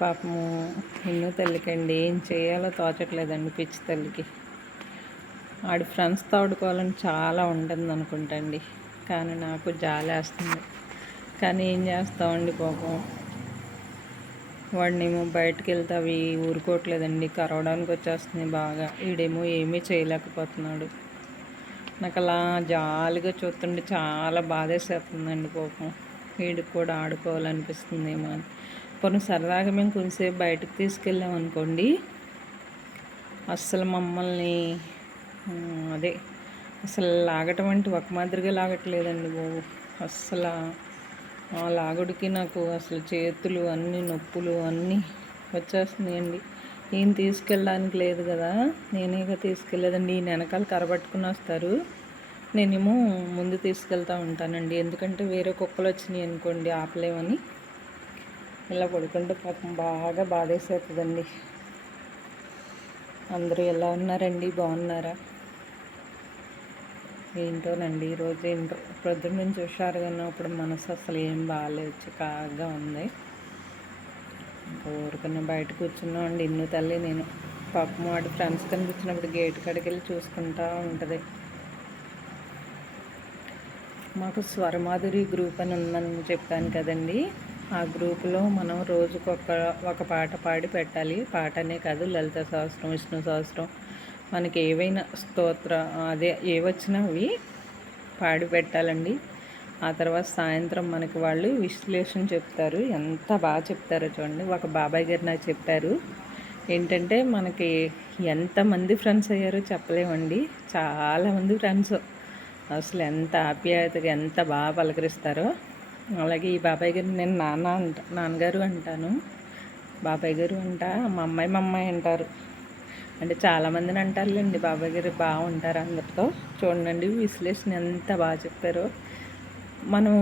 పాపము ఎన్నో తల్లికండి ఏం చేయాలో తోచట్లేదండి పిచ్చి తల్లికి. ఆడి ఫ్రెండ్స్తో ఆడుకోవాలని చాలా ఉంటుంది అనుకుంటండి, కానీ నాకు జాలేస్తుంది. కానీ ఏం చేస్తామండి పాపం, వాడినేమో బయటకు వెళ్తే అవి ఊరుకోవట్లేదండి, కరవడానికి వచ్చేస్తుంది బాగా. వీడేమో ఏమీ చేయలేకపోతున్నాడు. నాకు అలా జాలిగా చూస్తుంటే చాలా బాధేసేస్తుందండి పాపం. వీడికి కూడా ఆడుకోవాలనిపిస్తుందేమో అని. కొన్ని సరదాగా మేము కొంచెంసేపు బయటకు తీసుకెళ్ళాం అనుకోండి, అస్సలు మమ్మల్ని అదే అసలు లాగటం అంటే ఒక మాదిరిగా లాగట్లేదండి బాబు. అస్సలు ఆ లాగుడికి నాకు అసలు చేతులు అన్నీ నొప్పులు అన్నీ వచ్చేస్తున్నాయండి. ఈయన తీసుకెళ్ళడానికి లేదు కదా, నేనేగా తీసుకెళ్ళలేదండి. ఈయన వెనకాల కరబట్టుకుని వస్తారు, నేనేమో ముందు తీసుకెళ్తూ ఉంటానండి. ఎందుకంటే వేరే కుక్కలు వచ్చినాయి అనుకోండి ఆపలేమని. ఇలా పడుకుంటే పాపం బాగా బాధేసేస్తుందండి. అందరూ ఎలా ఉన్నారండి, బాగున్నారా? ఏంటోనండి ఈరోజు ఏంటో ప్రొద్దున నుంచి హుషారుగా ఉన్నప్పుడు మనసు అసలు ఏం బాగాలేదు, చికాగ్గా ఉంది. ఇంకా ఊరికన్నా బయట కూర్చున్నాం అండి ఇన్ను తల్లి. నేను పాపం వాడి ఫ్రెండ్స్ కనిపించినప్పుడు గేట్ కాడికి వెళ్ళి చూసుకుంటూ ఉంటుంది. మాకు స్వరమాధురి గ్రూప్ అని ఉందని చెప్పాను కదండి. ఆ గ్రూపులో మనం రోజుకు ఒక పాట పాడి పెట్టాలి. పాటనే కాదు, లలిత సహస్రం, విష్ణు సహస్రం, మనకి ఏవైనా స్తోత్ర అదే ఏవచ్చినా అవి పాడి పెట్టాలండి. ఆ తర్వాత సాయంత్రం మనకి వాళ్ళు విశ్లేషణ చెప్తారు. ఎంత బాగా చెప్తారో చూడండి. ఒక బాబాయ్ గారు నాకు చెప్పారు, ఏంటంటే మనకి ఎంతమంది ఫ్రెండ్స్ అయ్యారో చెప్పలేమండి. చాలామంది ఫ్రెండ్స్, అసలు ఎంత ఆప్యాయతగా ఎంత బాగా పలకరిస్తారో. అలాగే ఈ బాబాయ్ గారు నేను నాన్నగారు అంటాను, బాబాయ్ గారు అంట, మా అమ్మాయి అంటారు. అంటే చాలామందిని అంటారులేండి, బాబాయ్ గారు బాగుంటారు అందరితో. చూడండి విశ్లేషణ ఎంత బాగా చెప్పారో. మనం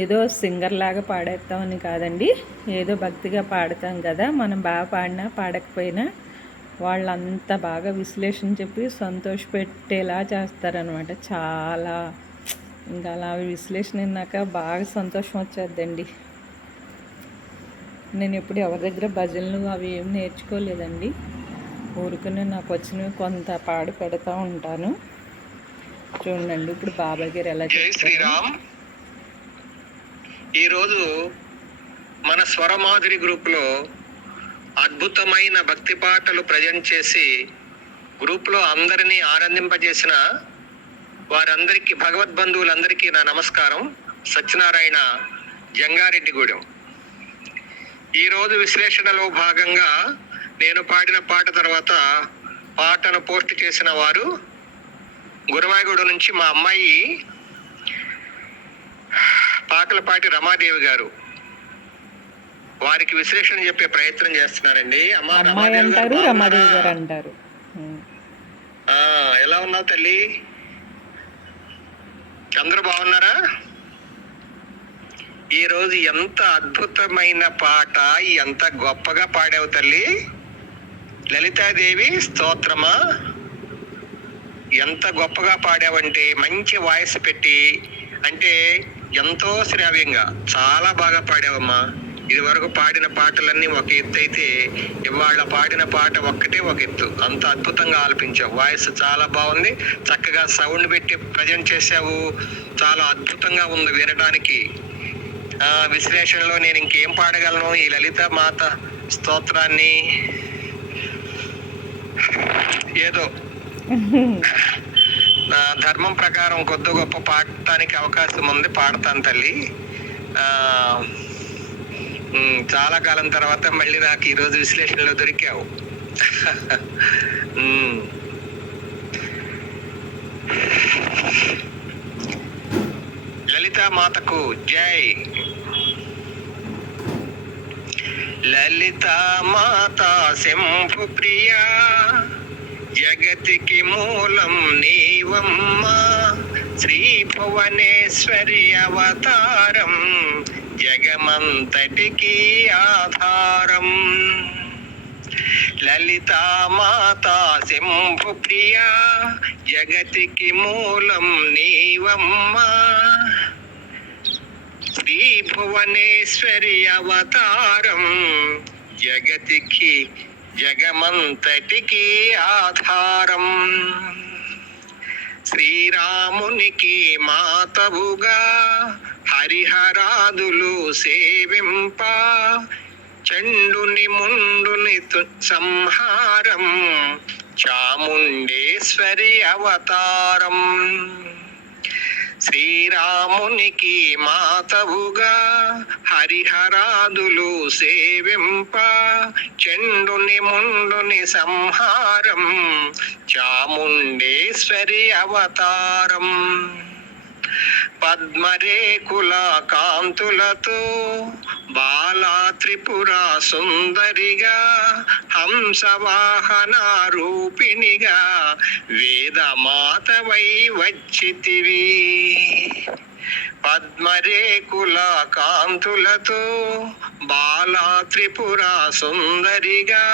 ఏదో సింగర్ లాగా పాడేస్తామని కాదండి, ఏదో భక్తిగా పాడతాం కదా, మనం బాగా పాడినా పాడకపోయినా వాళ్ళంతా బాగా విశ్లేషణ చెప్పి సంతోషపెట్టేలా చేస్తారనమాట. చాలా ఇంకా అలా విశ్లేషణ విన్నాక బాగా సంతోషం వచ్చేద్దండి. నేను ఎప్పుడు ఎవరి దగ్గర భజనలు అవి ఏం నేర్చుకోలేదండి. ఊరికనే నాకు వచ్చినవి కొంత పాడి పెడతా ఉంటాను. చూడండి ఇప్పుడు బాబాయ్ గారు ఎలా జై శ్రీరామ్. ఈరోజు మన స్వరమాధురి గ్రూప్లో అద్భుతమైన భక్తి పాటలు ప్రజెంట్ చేసి గ్రూప్లో అందరినీ ఆనందింపజేసిన వారందరికీ, భగవద్బంధువులందరికీ నా నమస్కారం. సత్యనారాయణ, జంగారెడ్డిగూడెం. ఈరోజు విశ్లేషణలో భాగంగా నేను పాడిన పాట తర్వాత పాటను పోస్ట్ చేసిన వారు గురవాయగూడెం నుంచి మా అమ్మాయి పాకలపాటి రమాదేవి గారు. వారికి విశ్లేషణ చెప్పే ప్రయత్నం చేస్తున్నానండి. రమాదేవి గారు అంటారు. ఎలా ఉన్నావు తల్లి? అందరూ బాగున్నారా? ఈరోజు ఎంత అద్భుతమైన పాట, ఎంత గొప్పగా పాడావు తల్లి. లలితాదేవి స్తోత్రమా, ఎంత గొప్పగా పాడావంటే, మంచి వాయిస్ పెట్టి, అంటే ఎంతో శ్రావ్యంగా చాలా బాగా పాడావమ్మా. ఇది వరకు పాడిన పాటలన్నీ ఒక ఎత్తు అయితే, ఇవాళ పాడిన పాట ఒక్కటే ఒక ఎత్తు. అంత అద్భుతంగా ఆలపించావు. వాయిస్ చాలా బాగుంది, చక్కగా సౌండ్ పెట్టి ప్రజెంట్ చేసావు. చాలా అద్భుతంగా ఉంది వినడానికి. విశ్లేషణలో నేను ఇంకేం పాడగలను? ఈ లలిత మాత స్తోత్రాన్ని ఏదో నా ధర్మం ప్రకారం కొద్ది గొప్ప పాడటానికి అవకాశం ఉంది, పాడతాను తల్లి. చాలా కాలం తర్వాత మళ్ళీ నాకు ఈరోజు విశ్లేషణలో దొరికావు. లలితా మాతకు జై. లలితా మాత శంభు ప్రియా, జగతికి మూలం నీవమ్మ. శ్రీ భువనేశ్వరి అవతారం, జగమంతటికి ఆధారం. లలితా మాత శంభు ప్రియా, జగతికి మూలం నీవమ్మ. శ్రీ భువనేశ్వరి అవతారం, జగతికి జగమంతటికి ఆధారం. శ్రీరామునికి మాతవుగా హరిహరాదులు సేవింప, చండుని ముండుని సంహారం చాముండేశ్వరి అవతారం. శ్రీరామునికి మాతవుగా హరిహరాదులు సేవింప, చండుని ముండుని సంహారం చాముండేశ్వరి అవతారం. పద్మరేకుల కాంతులతో బాలా త్రిపుర సుందరిగా, హంసవాహన రూపిణిగా వేదమాతవై వచ్చితివి. పద్మరేకుల కాంతులతో బాలా త్రిపుర సుందరిగా,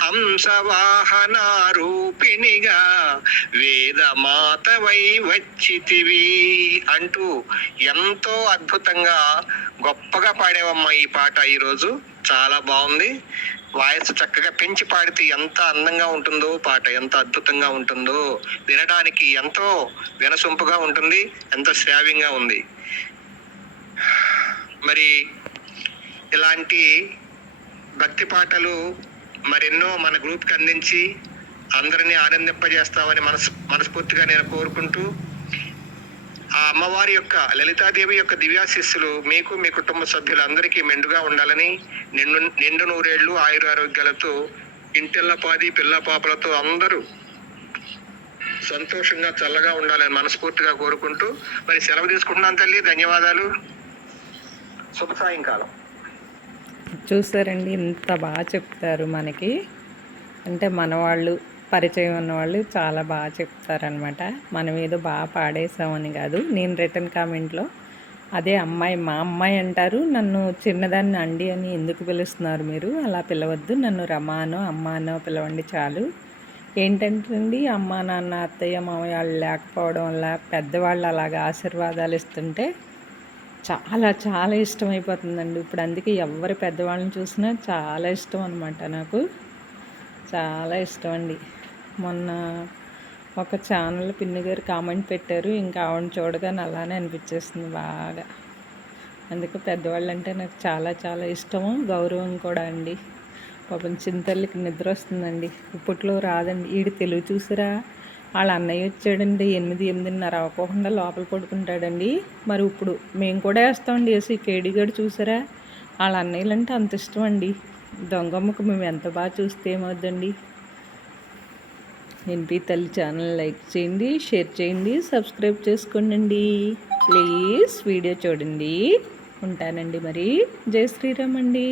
హంసవాహన రూపిణిగా వేదమాతవై వచ్చితివి అంటూ ఎంతో అద్భుతంగా గొప్పగా పాడేవమ్మా ఈ పాట. ఈరోజు చాలా బాగుంది. వాయిస్ చక్కగా పెంచి పాడితే ఎంత అందంగా ఉంటుందో పాట, ఎంత అద్భుతంగా ఉంటుందో, వినడానికి ఎంతో వినసొంపుగా ఉంటుంది, ఎంత శ్రావ్యంగా ఉంది. మరి ఇలాంటి భక్తి పాటలు మరెన్నో మన గ్రూప్కి అందించి అందరినీ ఆనందింపజేస్తామని మనస్ఫూర్తిగా నేను కోరుకుంటూ, ఆ అమ్మవారి యొక్క లలితాదేవి యొక్క దివ్యాశిస్సులు మీకు మీ కుటుంబ సభ్యులందరికీ మెండుగా ఉండాలని, నిండు నూరేళ్లు ఆయురారోగ్యాలతో ఇంటిల్లపాది పిల్ల పాపలతో అందరూ సంతోషంగా చల్లగా ఉండాలని మనస్ఫూర్తిగా కోరుకుంటూ మరి సెలవు తీసుకుంటున్నాను తల్లి. ధన్యవాదాలు. శుభ సాయంకాలం. చూసారండి, ఇంత బాగా చెప్తారు మనకి. అంటే మనవాళ్ళు, పరిచయం ఉన్నవాళ్ళు చాలా బాగా చెప్తారనమాట. మనం ఏదో బాగా పాడేసామని కాదు. నేను రిటర్న్ కామెంట్లో అదే అమ్మాయి, మా అమ్మాయి అంటారు, నన్ను చిన్నదాన్ని అండి అని ఎందుకు పిలుస్తున్నారు మీరు, అలా పిలవద్దు, నన్ను రమానో అమ్మానో పిలవండి చాలు. ఏంటంటే అమ్మ నాన్న అత్తయ్య మామయ్య వాళ్ళు లేకపోవడం వల్ల పెద్దవాళ్ళు అలాగా ఆశీర్వాదాలు ఇస్తుంటే చాలా చాలా ఇష్టమైపోతుందండి ఇప్పుడు. అందుకే ఎవరి పెద్దవాళ్ళని చూసినా చాలా ఇష్టం అనమాట. నాకు చాలా ఇష్టం అండి. మొన్న ఒక ఛానల్ పిన్ని గారు కామెంట్ పెట్టారు, ఇంకా ఆవిడని చూడగానే అలానే అనిపించేస్తుంది బాగా. అందుకే పెద్దవాళ్ళు అంటే నాకు చాలా చాలా ఇష్టము, గౌరవం కూడా అండి. పాపం చింతల్లికి నిద్ర వస్తుందండి, ఇప్పట్లో రాదండి. ఈడు తెలుగు చూసిరా, వాళ్ళ అన్నయ్య వచ్చాడండి 8-8:30 అవ్వకుండా లోపల పడుకుంటాడండి. మరి ఇప్పుడు మేము కూడా వేస్తామండి వేసి. కేడిగాడు చూసారా, వాళ్ళ అన్నయ్యలు అంటే అంత ఇష్టం అండి. దొంగమ్మకు మేము ఎంత బాగా చూస్తే ఏమవుద్దండి. ఎన్పి తల్లి ఛానల్ లైక్ చేయండి, షేర్ చేయండి, సబ్స్క్రైబ్ చేసుకోండి ప్లీజ్. వీడియో చూడండి. ఉంటానండి మరి. జై శ్రీరామ్ అండి.